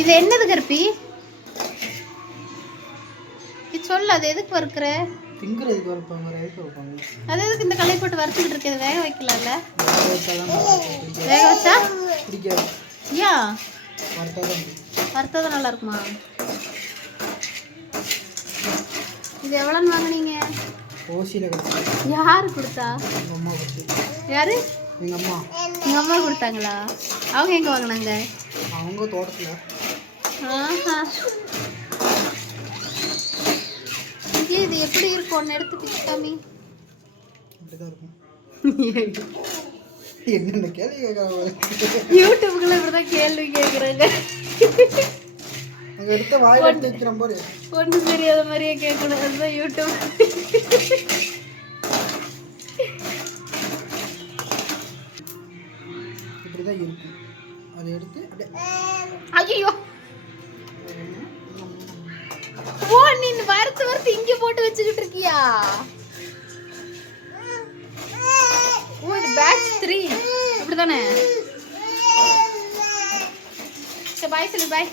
இது என்னது கருப்பி? இது சொல்லு, அது எதுக்கு வறுக்கிற? திங்கிறதுக்கு வறுப்பாங்க, ரைஸ் வைப்பாங்க. அது எதுக்கு இந்த கலை போட்டு வறுத்துக்கிட்டு இருக்குது? வேக வைக்கலாம்ல? வேக வச்சா பிடிக்காது. யா வறுத்தாதான் வறுத்தா நல்லா இருக்குமா? இது எவ்வளோன்னு வாங்குனீங்க? ஓசியில் கிடைச்சி. யாரு கொடுத்தா? எங்கள் அம்மா கொடுத்து. யாரு? எங்கள் அம்மா. எங்கள் அம்மா கொடுத்தாங்களா? அவங்க எங்கே வாங்கினாங்க? அவங்க தோட்டத்தில். ஆஹா, இது எப்படி இருக்கும்? ஒன்று எடுத்து பிடிக்காமி. இப்படிதான் இருக்கும். என்னென்ன கேள்வி கேட்குறாங்க யூடியூப்குள்ள இப்படிதான் கேள்வி கேட்குறாங்க. அங்கே எடுத்து வாயில் எடுத்து வைக்கிற மாதிரி ஒன்றும் தெரியாத மாதிரியே கேட்கணும். அதுதான் யூடியூப். இப்படிதான் இருக்கும். அதை எடுத்து ஐயோ, ஓ நீ வறுத்து வறுத்து இங்க போட்டு வச்சுக்கிட்டு இருக்கியா? ஓ இது பேட்ச் 3 அப்படிதானே? சரி பாய் சொல்லு, பாய்.